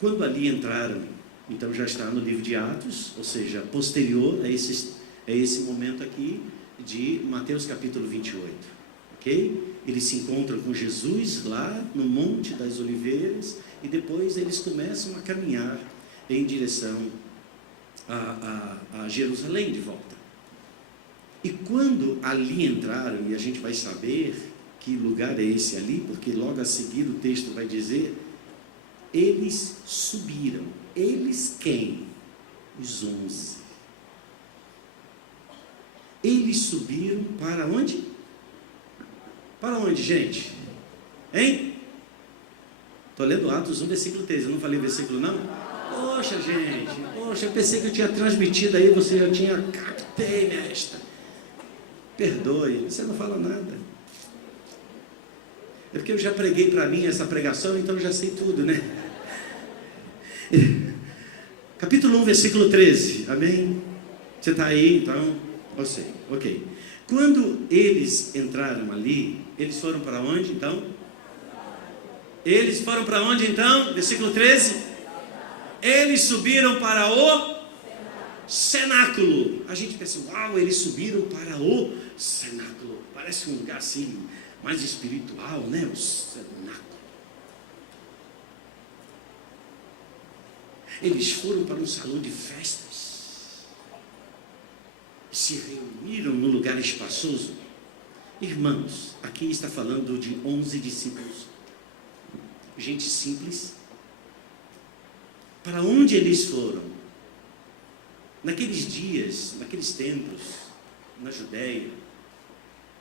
Quando ali entraram, então já está no livro de Atos, ou seja, posterior a esse momento aqui de Mateus capítulo 28. Ok? Eles se encontram com Jesus lá no Monte das Oliveiras e depois eles começam a caminhar em direção a Jerusalém de volta. E quando ali entraram, e a gente vai saber que lugar é esse ali, porque logo a seguir o texto vai dizer, eles subiram. Eles quem? Os 11. Eles subiram para onde? Para onde, gente? Hein? Estou lendo Atos 1, versículo 13. Eu não falei versículo não? Poxa, gente. Poxa, eu pensei que eu tinha transmitido aí, você já tinha... Captei, mestre. Perdoe, você não fala nada. É porque eu já preguei para mim essa pregação, então eu já sei tudo, né? Capítulo 1, versículo 13. Amém? Você está aí, então? Eu sei. Ok. Quando eles entraram ali, eles foram para onde, então? Eles foram para onde, então? Versículo 13. Eles subiram para o cenáculo. A gente pensa, uau, eles subiram para o cenáculo. Parece um lugar assim, mais espiritual, né? O cenáculo. Eles foram para um salão de festas. Se reuniram num lugar espaçoso. Irmãos, aqui está falando de 11 discípulos. Gente simples. Para onde eles foram? Naqueles dias, naqueles tempos, na Judéia,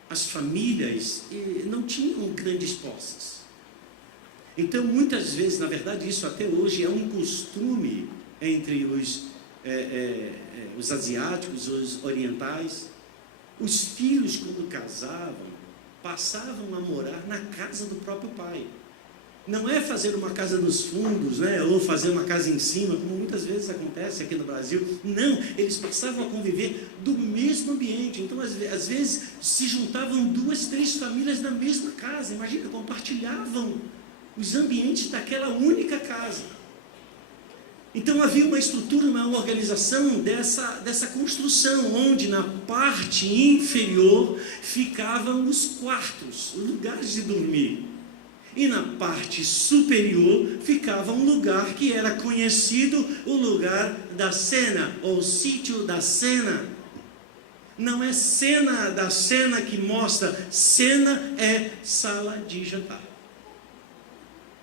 as famílias não tinham grandes posses. Então, muitas vezes, na verdade, isso até hoje é um costume entre os asiáticos, os orientais. Os filhos, quando casavam, passavam a morar na casa do próprio pai. Não é fazer uma casa nos fundos, né? Ou fazer uma casa em cima, como muitas vezes acontece aqui no Brasil. Não, eles passavam a conviver do mesmo ambiente. Então, às vezes, se juntavam 2, 3 famílias na mesma casa. Imagina, compartilhavam os ambientes daquela única casa. Então havia uma estrutura, uma organização dessa construção, onde na parte inferior ficavam os quartos, lugares de dormir. E na parte superior ficava um lugar que era conhecido o lugar da cena, ou sítio da cena. Não é cena da cena que mostra, cena é sala de jantar.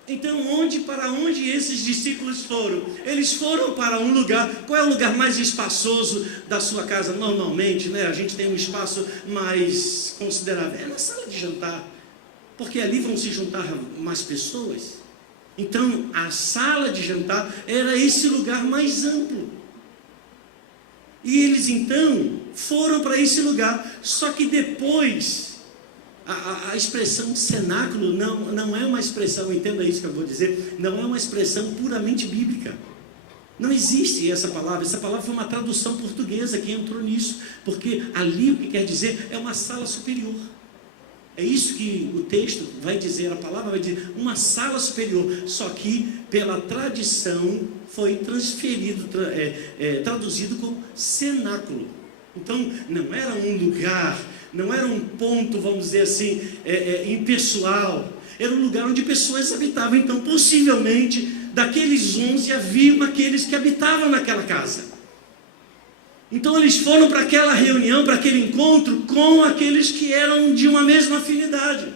Então, para onde esses discípulos foram? Eles foram para um lugar. Qual é o lugar mais espaçoso da sua casa? Normalmente, né, a gente tem um espaço mais considerável. É na sala de jantar. Porque ali vão se juntar mais pessoas. Então, a sala de jantar era esse lugar mais amplo. E eles, então, foram para esse lugar. Só que depois... A expressão cenáculo não é uma expressão, entenda isso que eu vou dizer, não é uma expressão puramente bíblica. Não existe essa palavra foi uma tradução portuguesa que entrou nisso, porque ali o que quer dizer é uma sala superior. É isso que o texto vai dizer, a palavra vai dizer, uma sala superior, só que pela tradição foi transferido, traduzido como cenáculo. Então não era um lugar, não era um ponto, vamos dizer assim, impessoal. Era um lugar onde pessoas habitavam. Então, possivelmente, daqueles 11 haviam aqueles que habitavam naquela casa. Então, eles foram para aquela reunião, para aquele encontro, com aqueles que eram de uma mesma afinidade.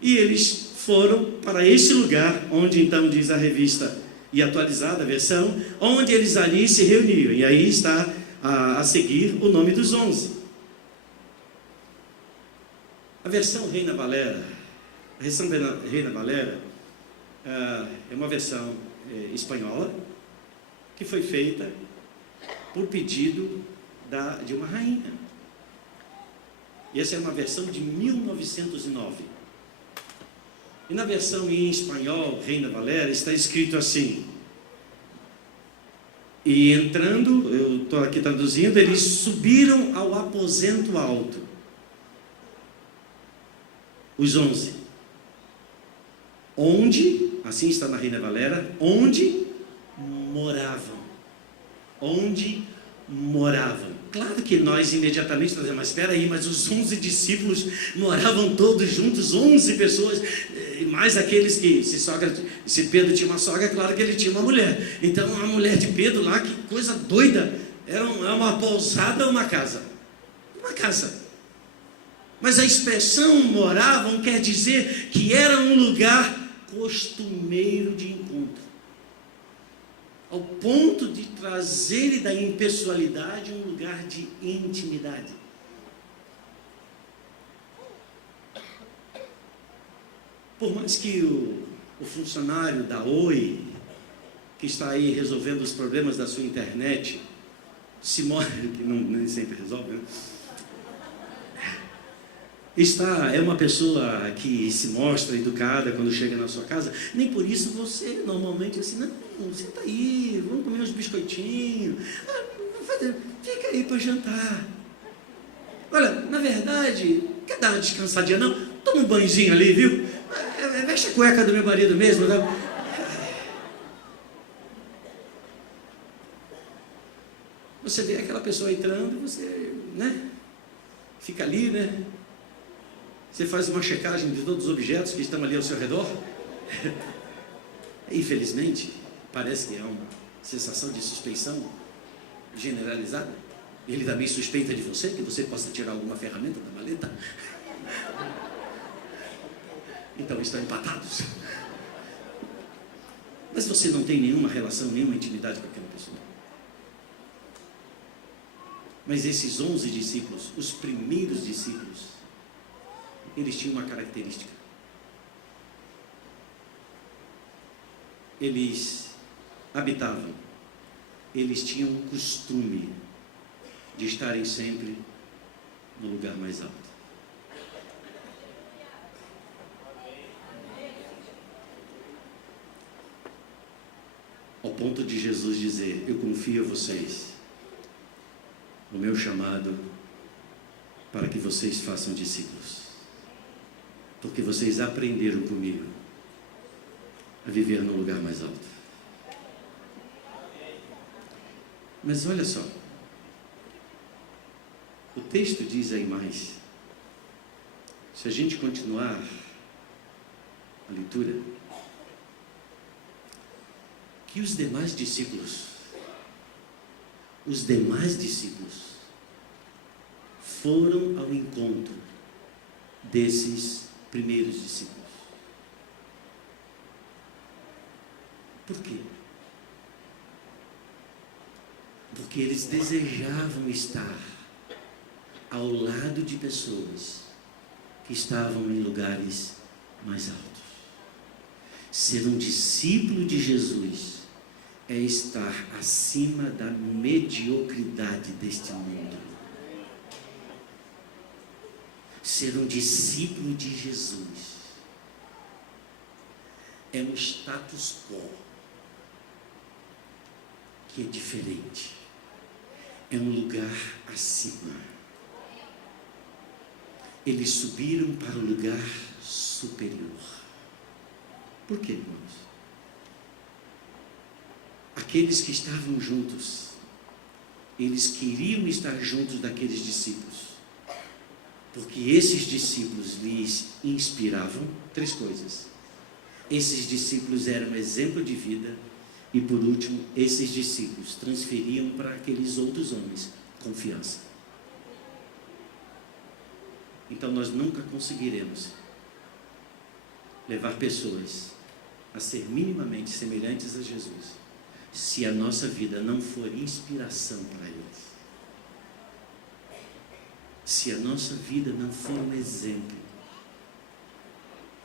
E eles foram para esse lugar, onde então diz a revista e atualizada a versão, onde eles ali se reuniam. E aí está a seguir o nome dos 11. A versão Reina Valera, é uma versão espanhola que foi feita por pedido de uma rainha. E essa é uma versão de 1909. E na versão em espanhol, Reina Valera, está escrito assim: e entrando, eu estou aqui traduzindo, eles subiram ao aposento alto, os 11, onde, assim está na Reina Valera, onde moravam. Claro que nós imediatamente dizemos, mas espera aí, mas os 11 discípulos moravam todos juntos, 11 pessoas, e mais aqueles que, se Pedro tinha uma sogra, é claro que ele tinha uma mulher. Então a mulher de Pedro lá, que coisa doida, era uma pousada ou uma casa? Uma casa. Mas a expressão moravam quer dizer que era um lugar costumeiro de encontro, ao ponto de trazer da impessoalidade um lugar de intimidade. Por mais que o funcionário da Oi, que está aí resolvendo os problemas da sua internet, se mostre, que nem sempre resolve, né? É uma pessoa que se mostra educada quando chega na sua casa, nem por isso você normalmente assim, não, senta aí, vamos comer uns biscoitinhos, fica aí para jantar. Olha, na verdade, quer dar uma descansadinha não? Toma um banhozinho ali, viu? Veste a cueca do meu marido mesmo, não? Você vê aquela pessoa entrando, você, né? Fica ali, né? Você faz uma checagem de todos os objetos que estão ali ao seu redor. Infelizmente, parece que é uma sensação de suspeição generalizada. Ele também suspeita de você, que você possa tirar alguma ferramenta da maleta. Então estão empatados. Mas você não tem nenhuma relação, nenhuma intimidade com aquela pessoa. Mas esses 11 discípulos, os primeiros discípulos, eles tinham uma característica. Eles habitavam, eles tinham um costume de estarem sempre no lugar mais alto. Ao ponto de Jesus dizer: eu confio a vocês o meu chamado para que vocês façam discípulos, porque vocês aprenderam comigo a viver no lugar mais alto. Mas olha só, o texto diz aí mais. Se a gente continuar a leitura, que os demais discípulos foram ao encontro desses primeiros discípulos. Por quê? Porque eles desejavam estar ao lado de pessoas que estavam em lugares mais altos. Ser um discípulo de Jesus é estar acima da mediocridade deste mundo. Ser um discípulo de Jesus é um status quo que é diferente, é um lugar acima. Eles subiram para o lugar superior. Por quê, irmãos? Aqueles que estavam juntos, eles queriam estar juntos daqueles discípulos, porque esses discípulos lhes inspiravam 3 coisas. Esses discípulos eram exemplo de vida e, por último, esses discípulos transferiam para aqueles outros homens confiança. Então nós nunca conseguiremos levar pessoas a ser minimamente semelhantes a Jesus se a nossa vida não for inspiração para eles. Se a nossa vida não for um exemplo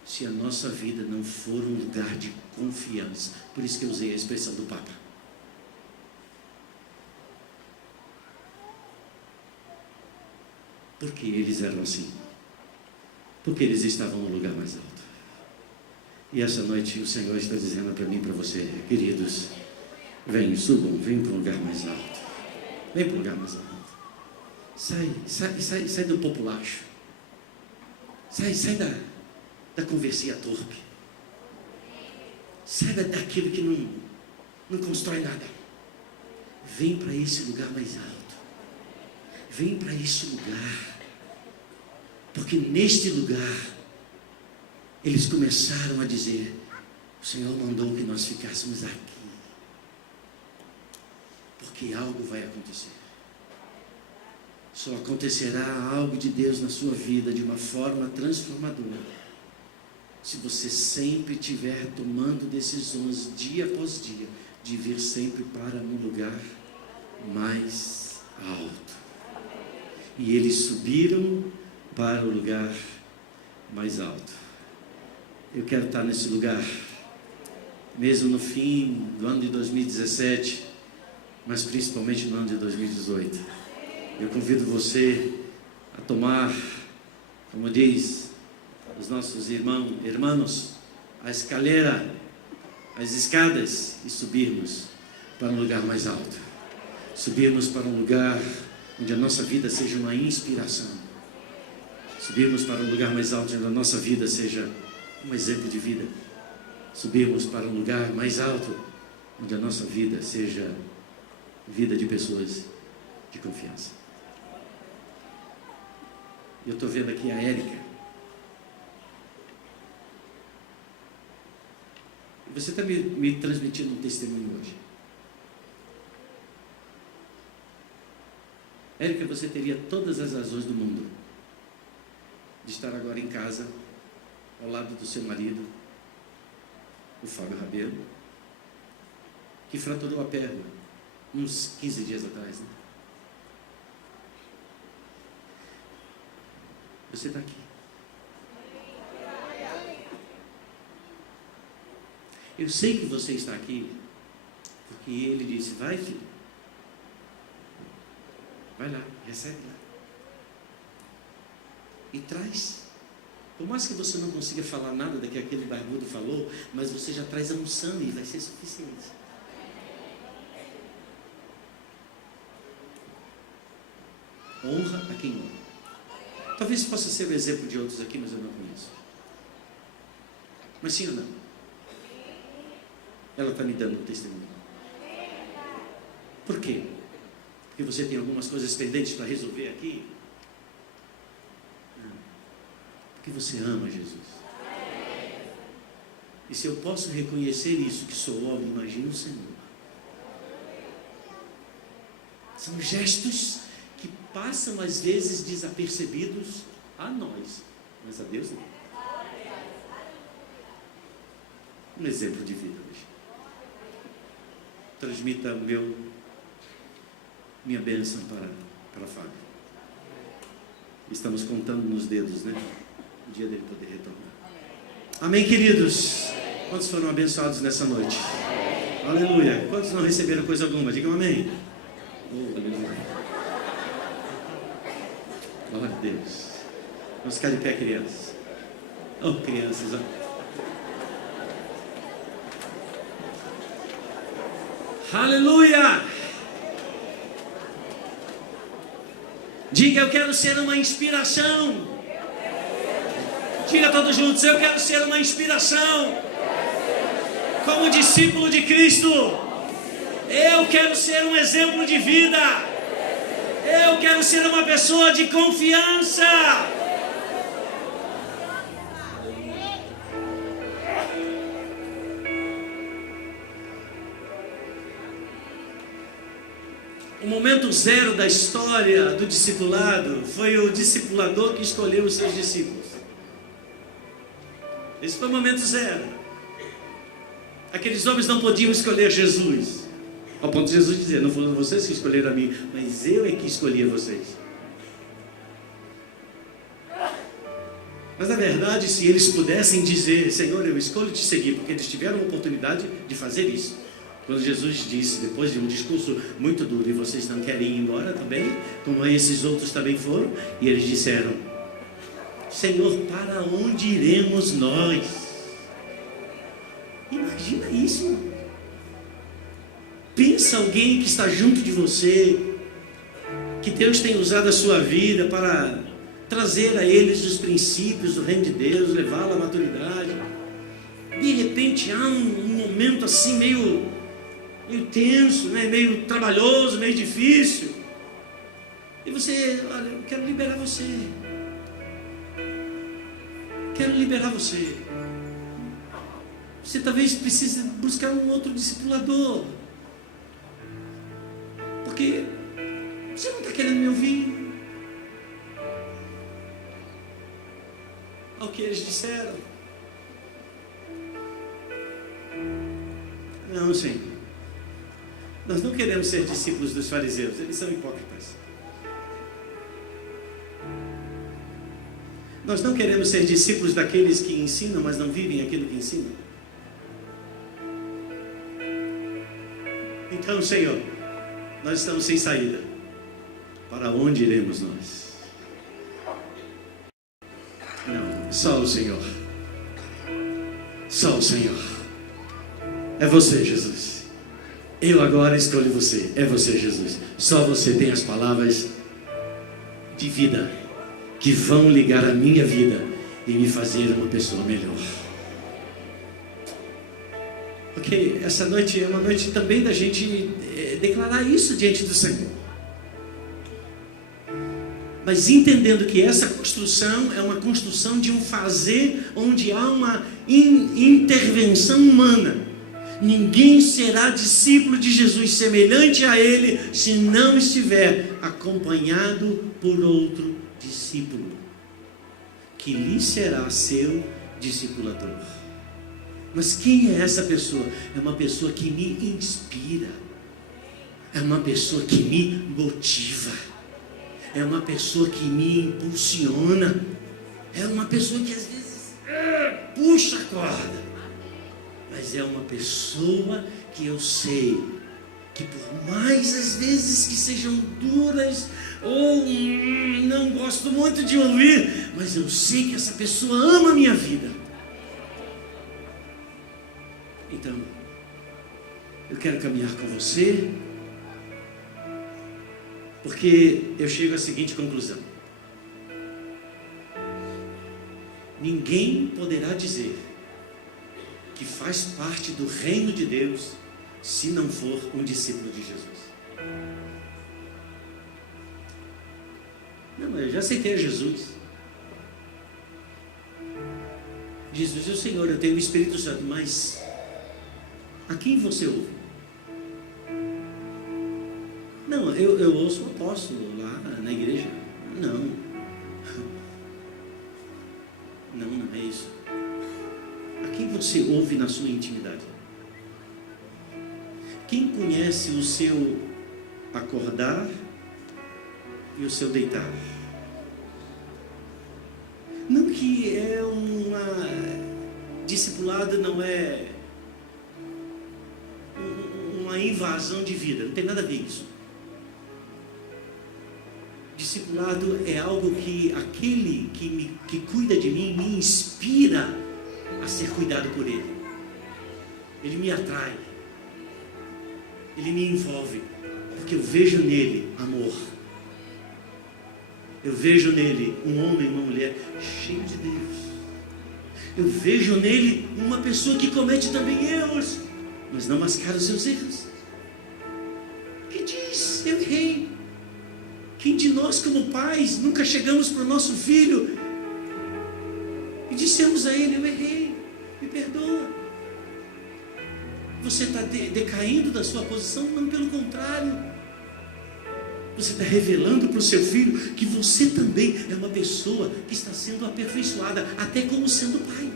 se a nossa vida não for um lugar de confiança. Por isso que eu usei a expressão do Papa. Porque eles eram assim. Porque eles estavam no lugar mais alto. E essa noite o Senhor está dizendo para mim e para você, queridos, venham, subam, venham para um lugar mais alto. Vem para um lugar mais alto. Sai do populacho. Sai da conversinha torpe. Sai daquilo que não constrói nada. Vem para esse lugar mais alto. Vem para esse lugar. Porque neste lugar, eles começaram a dizer, o Senhor mandou que nós ficássemos aqui. Porque algo vai acontecer. Só acontecerá algo de Deus na sua vida de uma forma transformadora se você sempre estiver tomando decisões dia após dia de vir sempre para um lugar mais alto. E eles subiram para o lugar mais alto. Eu quero estar nesse lugar, mesmo no fim do ano de 2017, mas principalmente no ano de 2018. Eu convido você a tomar, como diz os nossos irmãos, a escalera, as escadas e subirmos para um lugar mais alto. Subirmos para um lugar onde a nossa vida seja uma inspiração. Subirmos para um lugar mais alto onde a nossa vida seja um exemplo de vida. Subirmos para um lugar mais alto onde a nossa vida seja vida de pessoas de confiança. Eu estou vendo aqui a Érica. Você está me transmitindo um testemunho hoje. Érica, você teria todas as razões do mundo de estar agora em casa, ao lado do seu marido, o Fábio Rabelo, que fraturou a perna uns 15 dias atrás, né? Você está aqui. Eu sei que você está aqui porque ele disse, vai filho, vai lá, recebe lá e traz. Por mais que você não consiga falar nada do que aquele barbudo falou, mas você já traz a unção e vai ser suficiente. Honra a quem honra. Talvez possa ser o exemplo de outros aqui, mas eu não conheço. Mas sim ou não? Ela está me dando um testemunho. Por quê? Porque você tem algumas coisas pendentes para resolver aqui? Não. Porque você ama Jesus. E se eu posso reconhecer isso, que sou homem, imagina o Senhor. São gestos que passam às vezes desapercebidos a nós, mas a Deus não. Um exemplo de vida hoje. Transmita minha bênção para Fábio. Estamos contando nos dedos, né? O dia dele poder retornar. Amém, queridos? Quantos foram abençoados nessa noite? Aleluia. Quantos não receberam coisa alguma? Digam amém. Oh, aleluia. Glória a Deus. Vamos ficar de pé, crianças. Oh, crianças, ó. Aleluia! Diga, eu quero ser uma inspiração. Diga todos juntos, eu quero ser uma inspiração. Como discípulo de Cristo, eu quero ser um exemplo de vida. Eu quero ser uma pessoa de confiança. O momento zero da história do discipulado foi o discipulador que escolheu os seus discípulos. Esse foi o momento zero. Aqueles homens não podiam escolher Jesus, ao ponto de Jesus dizer, não foram vocês que escolheram a mim, mas eu é que escolhi a vocês. Mas na verdade, se eles pudessem dizer: Senhor, eu escolho te seguir, porque eles tiveram a oportunidade de fazer isso. Quando Jesus disse, depois de um discurso muito duro: e vocês não querem ir embora também, como esses outros também foram? E eles disseram: Senhor, para onde iremos nós? Imagina isso. Pensa alguém que está junto de você, que Deus tem usado a sua vida para trazer a eles os princípios do reino de Deus, levá-lo à maturidade. De repente há um momento assim meio tenso, né? Meio trabalhoso, meio difícil. E você: olha, eu quero liberar você. Quero liberar você. Você talvez precise buscar um outro discipulador. Porque você não está querendo me ouvir. Ao que eles disseram: não, Senhor, nós não queremos ser discípulos dos fariseus, eles são hipócritas. Nós não queremos ser discípulos daqueles que ensinam, mas não vivem aquilo que ensinam. Então, Senhor, nós estamos sem saída. Para onde iremos nós? Não, só o Senhor. Só o Senhor. É você, Jesus. Eu agora escolho você. É você, Jesus. Só você tem as palavras de vida que vão ligar a minha vida e me fazer uma pessoa melhor. Ok, essa noite é uma noite também da gente declarar isso diante do Senhor. Mas entendendo que essa construção é uma construção de um fazer onde há uma intervenção humana. Ninguém será discípulo de Jesus semelhante a Ele se não estiver acompanhado por outro discípulo, que lhe será seu discipulador. Mas quem é essa pessoa? É uma pessoa que me inspira, é uma pessoa que me motiva, é uma pessoa que me impulsiona, é uma pessoa que às vezes puxa a corda, mas é uma pessoa que eu sei que, por mais às vezes que sejam duras ou não gosto muito de ouvir, mas eu sei que essa pessoa ama a minha vida. Então, eu quero caminhar com você, porque eu chego à seguinte conclusão: ninguém poderá dizer que faz parte do reino de Deus se não for um discípulo de Jesus. Não, eu já aceitei a Jesus. Jesus é o Senhor, eu tenho o Espírito Santo, mas a quem você ouve? Não, eu ouço o apóstolo lá na igreja. Não é isso. A quem você ouve na sua intimidade? Quem conhece o seu acordar e o seu deitar? Não que é discipulado não é uma invasão de vida, não tem nada a ver isso. Discipulado é algo que aquele que cuida de mim me inspira a ser cuidado por ele. Ele me atrai, ele me envolve, porque eu vejo nele amor. Eu vejo nele um homem e uma mulher cheio de Deus. Eu vejo nele uma pessoa que comete também erros, mas não mascara os seus erros. Que diz: eu errei. Quem de nós como pais nunca chegamos para o nosso filho e dissemos a ele: eu errei, me perdoa? Você está decaindo da sua posição? Não, pelo contrário. Você está revelando para o seu filho que você também é uma pessoa que está sendo aperfeiçoada, até como sendo pai.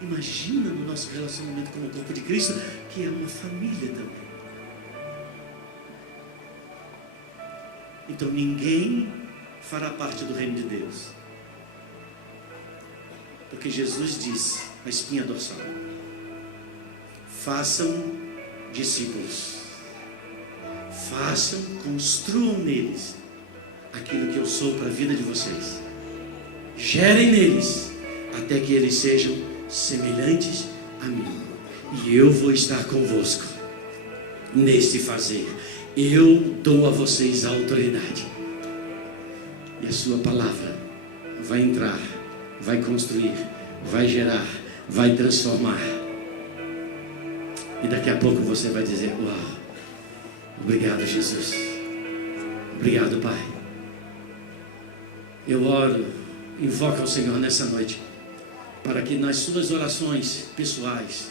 Imagina no nosso relacionamento como corpo de Cristo, que é uma família também. Então ninguém fará parte do reino de Deus Porque Jesus disse, a espinha dorsal: façam discípulos, façam, construam neles aquilo que eu sou para a vida de vocês, gerem neles até que eles sejam semelhantes a mim, e eu vou estar convosco neste fazer. Eu dou a vocês a autoridade, e a sua palavra vai entrar, vai construir, vai gerar, vai transformar. E daqui a pouco você vai dizer: uau, obrigado, Jesus, obrigado, Pai. Eu oro, invoco ao Senhor nessa noite, para que nas suas orações pessoais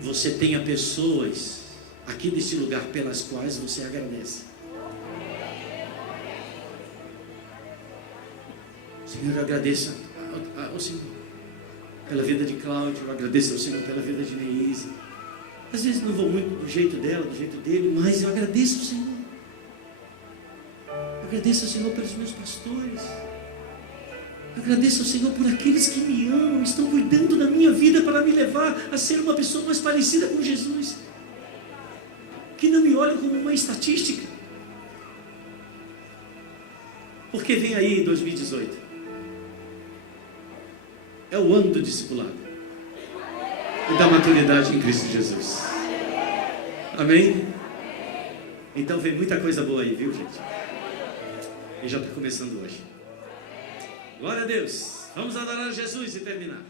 você tenha pessoas aqui neste lugar pelas quais você agradece. Senhor, eu agradeço ao Senhor pela vida de Cláudio, eu agradeço ao Senhor pela vida de Neise. Às vezes não vou muito do jeito dela, do jeito dele, mas eu agradeço ao Senhor. Eu agradeço ao Senhor pelos meus pastores. Eu agradeço ao Senhor por aqueles que me amam, estão cuidando da minha vida para me levar a ser uma pessoa mais parecida com Jesus, que não me olham como uma estatística. Porque vem aí 2018. É o ano do discipulado e da maturidade em Cristo Jesus. Amém? Então vem muita coisa boa aí, viu, gente? E já está começando hoje. Glória a Deus. Vamos adorar Jesus e terminar.